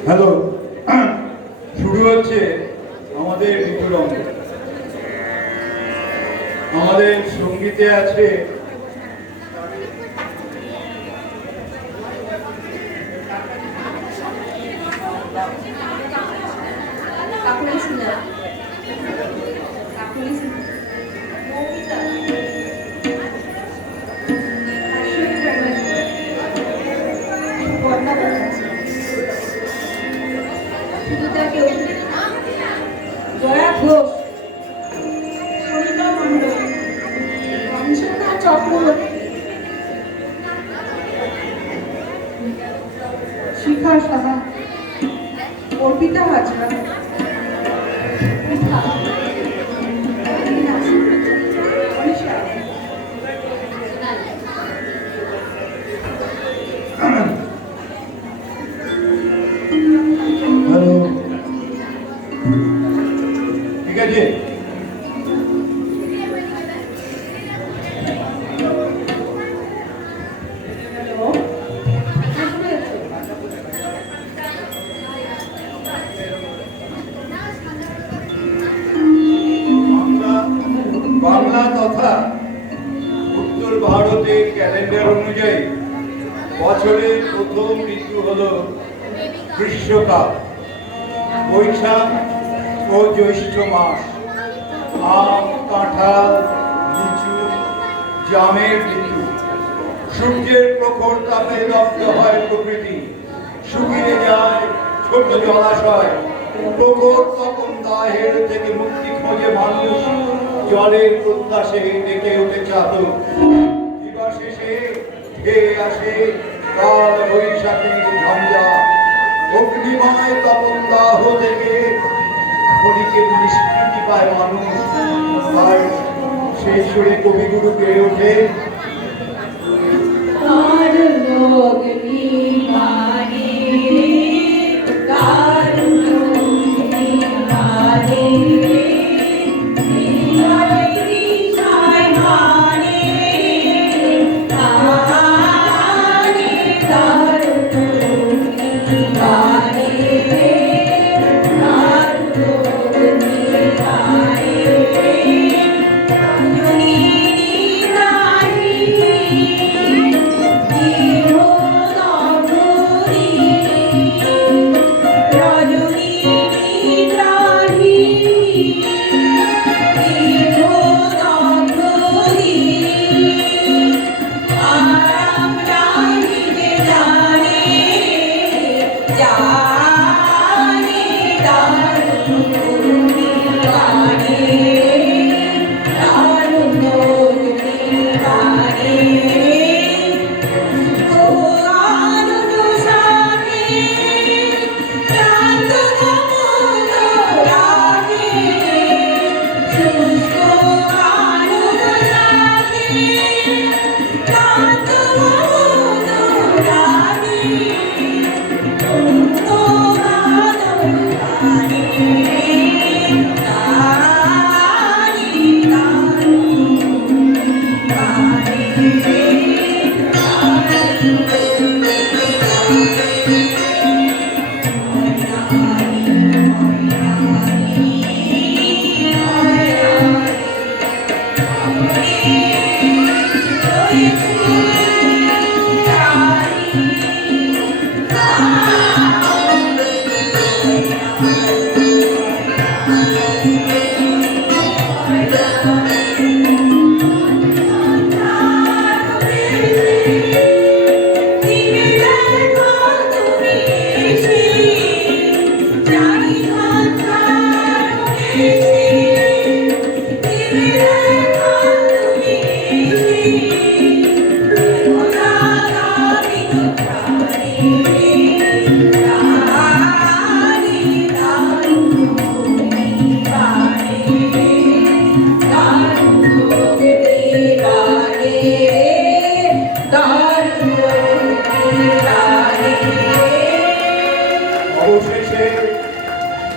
হ্যালো, শুরু হচ্ছে আমাদের ঋতুরঙ্গ। আমাদের সঙ্গীতে আছে জয়া ঘোষ, সরিতা মণ্ডল, অঞ্জনা চক্রবর্তী, শিখা সাহা, অর্পিতা হাজরা, পৃথা, অনিশা, হ্যালো, ঠিক আছে। হ্যালো, বাংলা তথা উত্তর ভারতের ক্যালেন্ডার অনুযায়ী বছরের প্রথম ঋতু হলো গ্রীষ্মকাল। বৈশাখ ও জ্যৈষ্ঠ মাস আম, কাঁঠাল, লিচু, জামের ঋতু। সূর্যের প্রখর তাপে দগ্ধ হয় প্রকৃতি, শুকিয়ে যায় ছোট জলাশয়। প্রখর তখন দাহের থেকে মুক্তি খোঁজে মানুষ, জলের প্রত্যাশে ডেকে ওঠে চাতক। দিবা শেষে ধেয়ে আসে কাল বৈশাখীর ঝঞ্ঝা। অগ্নিময় তপন দাহ থেকে ক্ষণিকের নিষ্কৃতি পায় মানুষ। আর সেই সুরে কবিগুরু পেয়ে ওঠে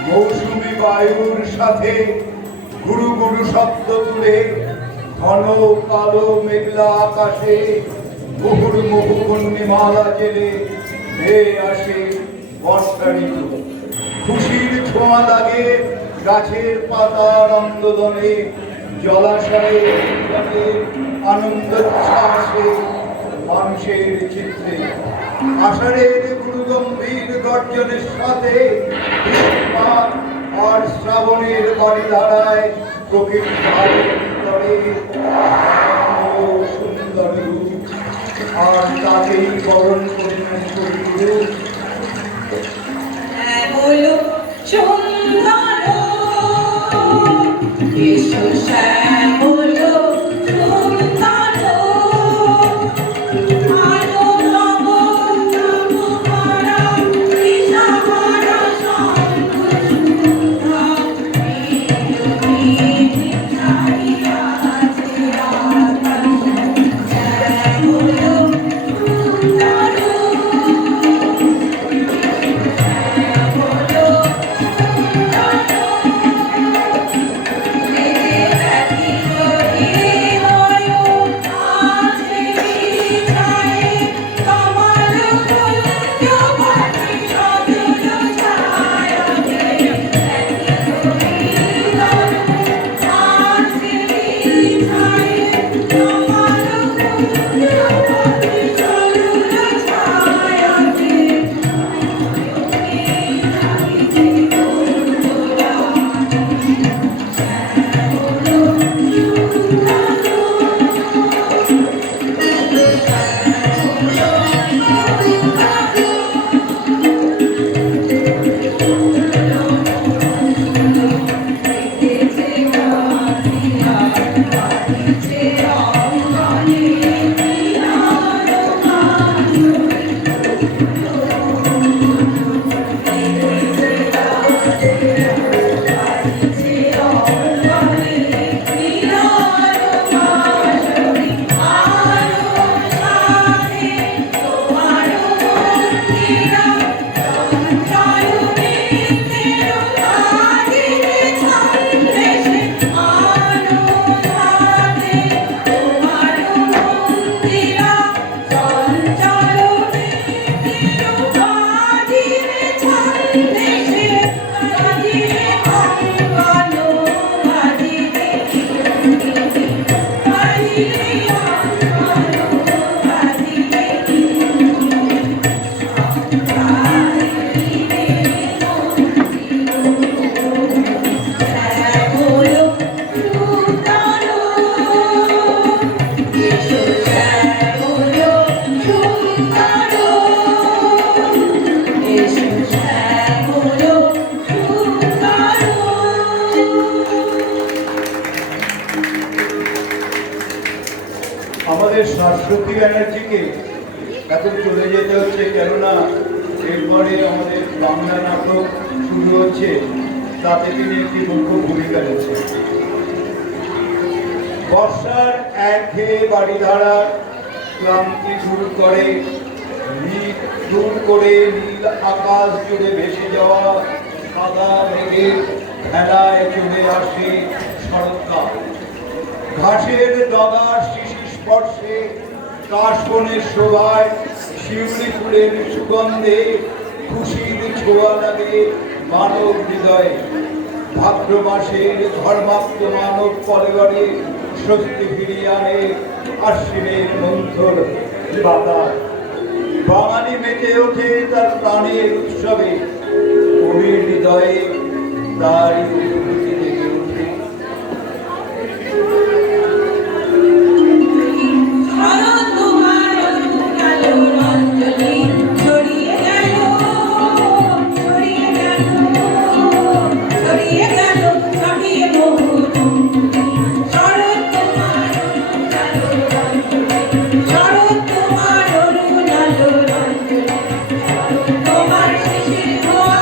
মৌসুমী বায়ুর সাথে গুরু গুরু শব্দ তুলে ঘন কালো মেঘলা আকাশে মুহুর্মুহু বন্যমালা জেলে ধেয়ে আসে বর্ষা ঋতু খুশির ছোঁয়া লাগে গাছের পাতার আন্দোলনে, জলাশয়ে আনন্দ উচ্ছ্বাসে, মানুষের চিত্রে। আষাঢ়ের গুরুগম্ভীর গর্জনের সাথে বৃষ্টিপাত আর শ্রাবণের বাড়ি ধারায় প্রকৃতি ধারণ করে সুন্দর রূপ, আর তাকেই বরণ করলেন কবিগুরু। বলো সুন্দর এসো শ্যামল সুন্দর আলো নব নব ভরা কৃষ্ণভরা শঙ্খচূড়া প্রিয় ছাইয়া আছে আকাশ শ্যামল সুন্দর আমাদের শাশ্বতী ব্যানার্জিকে এখন চলে যেতে হচ্ছে, কেননা এরপরে আমাদের বাংলা নাটক শুরু হচ্ছে, তাতে তিনি একটি মুখ্য ভূমিকা নিচ্ছেন। বর্ষার একঘেয়ে বাড়িধারা ক্লান্তি দূর করে নীল আকাশ জুড়ে ভেসে যাওয়া সাদা মেঘের খেলায় চলে আসে শরৎকাল। ঘাসের ডগার শিশি স্পর্শে, কাশবনের শোভায়, শিউলি ফুলের সুগন্ধে খুশির ছোঁয়া লাগে মানব হৃদয়ে। ভাদ্র মাসের ধর্মাত্ম মানব পরিবারে স্বস্তি ফিরিয়ে আনে আশ্বিনের মন্থর বাতাস। বাঙালি মেতে ওঠে তার প্রাণের উৎসবে, কবির হৃদয়ে তারই অনুভূতি জেগে ওঠে। তোমার শিশির ধোয়া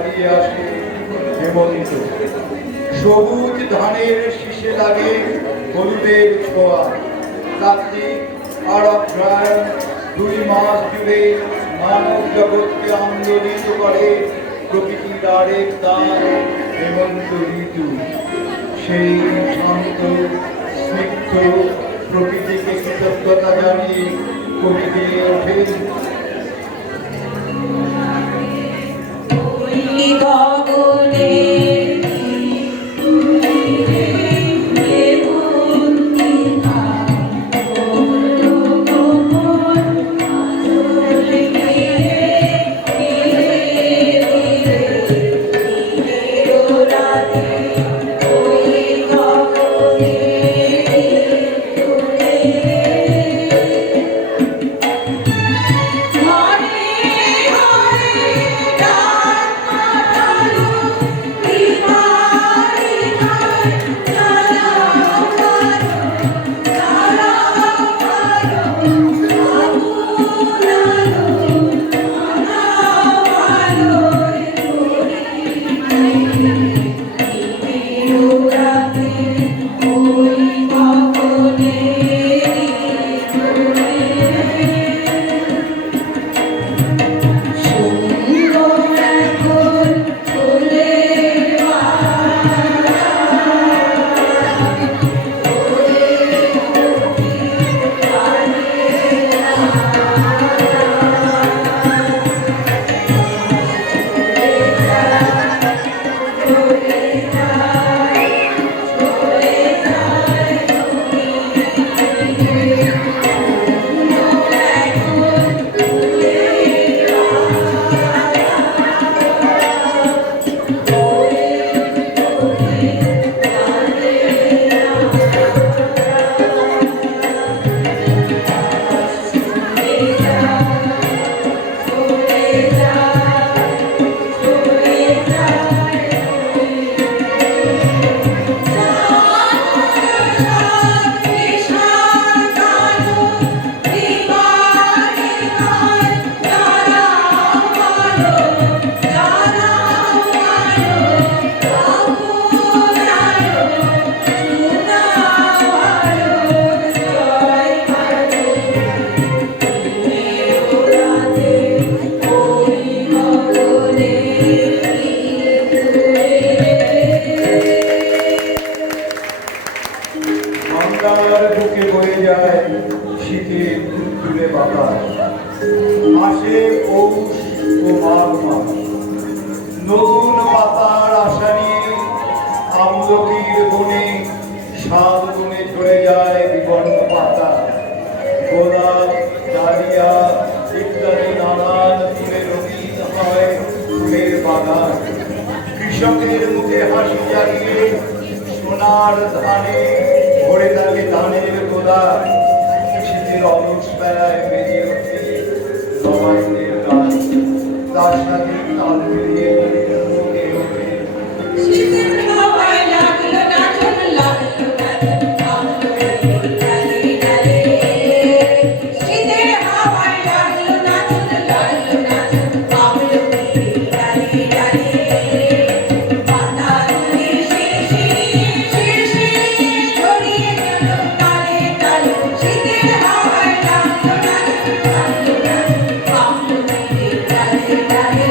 পালিয়ে আসে হেমন্ত। সবুজ ধানের শীষে লাগে হলুদের ছোঁয়া। কার্তিক আর অগ্রহায়ণ 2 মাস জুড়ে মানব জগৎকে আন্দোলিত করে প্রকৃতির আরেক দ্বার হেমন্ত ঋতু। সেই শান্ত স্নিগ্ধ প্রকৃতিকে কৃতজ্ঞতা জানিয়ে কবি দিয়ে ওঠেন গঙ্গার বুকে বয়ে যায় শীতের তুলে বাতাস। আসে পৌষ ও মাঘ মাস, নতুন পাতার আশা নিয়ে আমলকির বনে শাল বনে ঝরে যায় বিবর্ণ পাতা। গোলাপ, ডালিয়া ইত্যাদি নানান ফুলে রঙিন হয় ফুলের বাগান। কৃষকের মুখে হাসি জাগিয়ে সোনার ধানে ভরে থাকে ধানের গোলা। শীতের অলস বেলায় বেজে ওঠে নবান্নের গান, তার সাথে তাল মিলিয়ে মুখে ওঠে শীতের হাওয়ায় লাগলো নাচন, লাগলো নাচন, আমলকির ডালে ডালে। শীতের হাওয়ায় লাগলো নাচন, লাগলো নাচন, আমলকির ডালে ডালে। পাতাগুলি শিরশির শিরশির ছড়িয়ে গেল তালে তালে। শীতের হাওয়ায় লাগলো নাচন, লাগলো নাচন, আমলকির ডালে ডালে।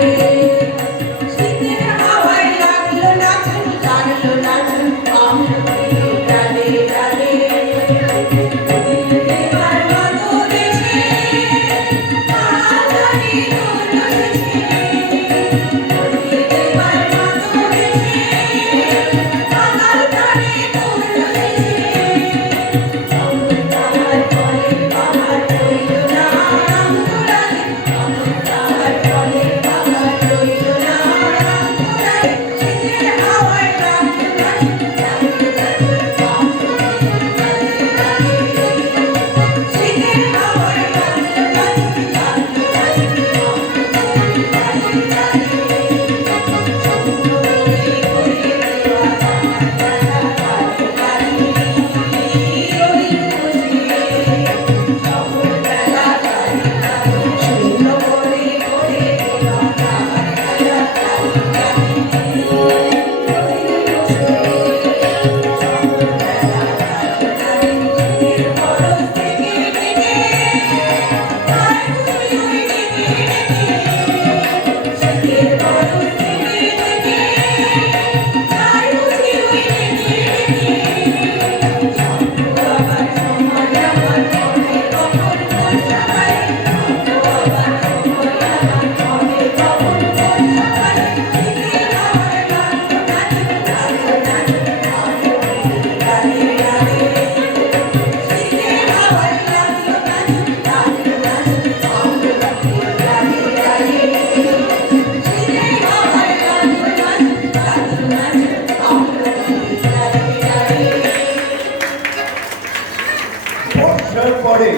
পরে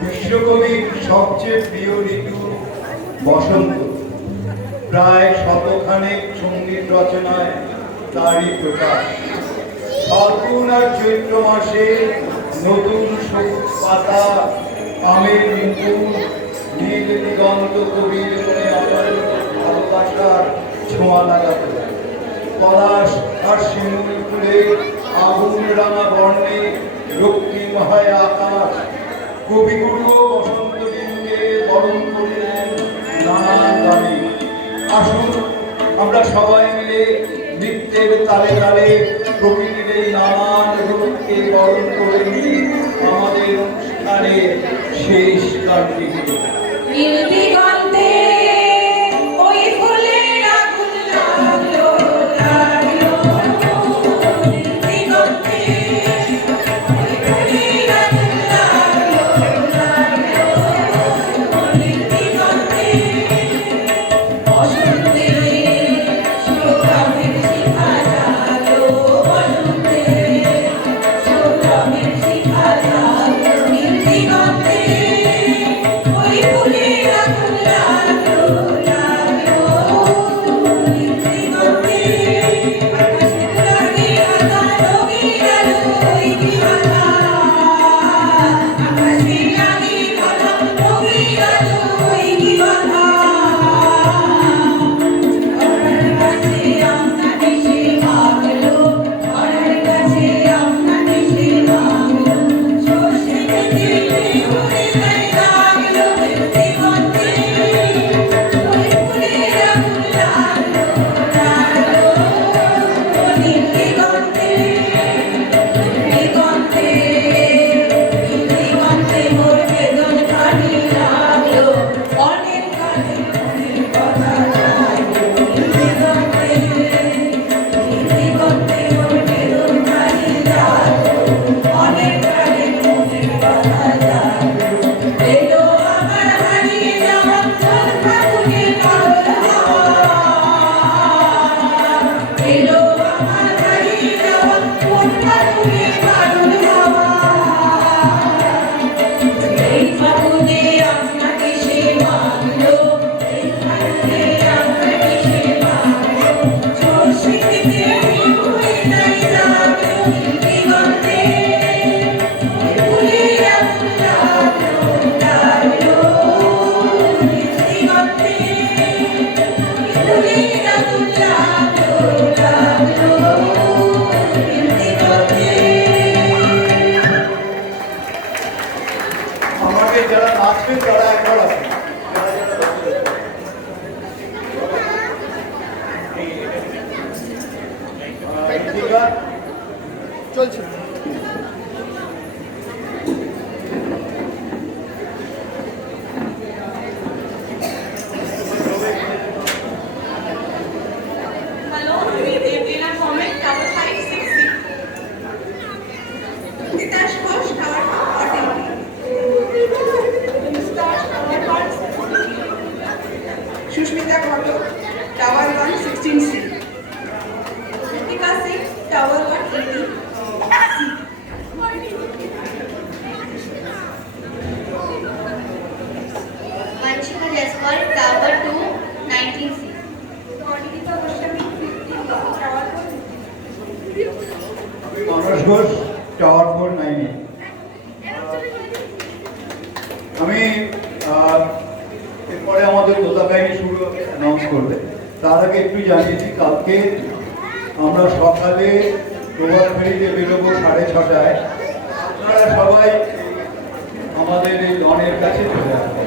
বিশ্বকবির সবচেয়ে প্রিয় ঋতু বসন্ত। প্রায় শতখানেক সঙ্গীত রচনায় তারই প্রকাশ। ফাল্গুন আর চৈত্র মাসে নতুন সবুজ পাতা, আমের মুকুল, নীল দিগন্ত কবির মনে আমার ভালোবাসার ছোঁয়া লাগাত। পলাশ আর শিমুল ফুলে আগুন রাঙা বর্ণে রক্তিম হয় আকাশ। কবিগুরুও বসন্ত ঋতুকে বরণ করলেন নানান গানে। আসুন আমরা সবাই মিলে নৃত্যের তালে তালে প্রকৃতির এই নানান রূপকে বরণ করে নিই আমাদের অনুষ্ঠানের শেষ গানটি। নীল দিগন্তে ওই ফুলের আগুন লাগলো, লাগলো। নীল দিগন্তে ওই ফুলের আগুন লাগলো, লাগলো। নীল দিগন্তে বসন্তে সৌরভের শিখা জাগলো, বসন্তে সৌরভের শিখা জাগলো। নীল দিগন্তে ওই ফুলের আগুন লাগলো, লাগলো। নীল দিগন্তে আকাশে লাগে আধা রঙিন আলো, ওই কি বাধা। আকাশে লাগে আধা রঙিন আলো, ওই কি বাধা। ঘরের কাছে আমরা এসে ভাগলো, ঘরের কাছে আমরা এসে ভাগলো। সর্ষে খেতে উড়ে যায় লাগলো, নীল দিগন্তে ওই ফুলের আগুন লাগলো, লাগলো। নীল দিগন্তে, নীল দিগন্তে, নীল দিগন্তে মোর বেদন কাটি লাগলো, অনেক কাটি মনের কথা লাগলো। নীল দিগন্তে, নীল দিগন্তে মোর বেদন কাটি লাগলো, অনেক কাটি মনের কথা লাগলো। এলো আমার হারিয়ে যাওয়া মন ফাগুনের পাগল হাওয়া, এলো আমার হারিয়ে যাওয়া মন ফাগুনের পাগল হাওয়া। এই ফাগুনে আপনাকে সে মাগলো, এই ফাগুনে আপনাকে সে মাগলো। সর্ষে খেতে উড়ে যায় লাগলো, নীল দিগন্তে ওই ফুলের আগুন লাগলো, লাগলো। নীল দিগন্তে ওই ফুলের আগুন লাগলো, লাগলো। নীল দিগন্তে। আমাকে যারা নাচবেন তারা একবার আসুন। যারা যারা বসে আছেন। ঋতিকা, চলছে। হ্যালো, আমি Debolina Bhowmik, tower 560। Titas Ghosh, tower 40। Titas, tower 160। Susmita Ghatak, tower 116C। Ritika Singh, tower 180C। Vanshika Jaiswal, Tower 2, 19C. Anindita Goswami, 15, tower 4। Manas Ghosh, tower 490। আমি এরপরে আমাদের তোতা কাহিনী শুরু অ্যানাউন্স করবে। তার আগে একটু জানিয়েছি, কালকে আমরা সকালে প্রভাত ফেরিতে বেরোবো 6:30টায়। আপনারা সবাই আমাদের এই লনের কাছে চলে আসবেন।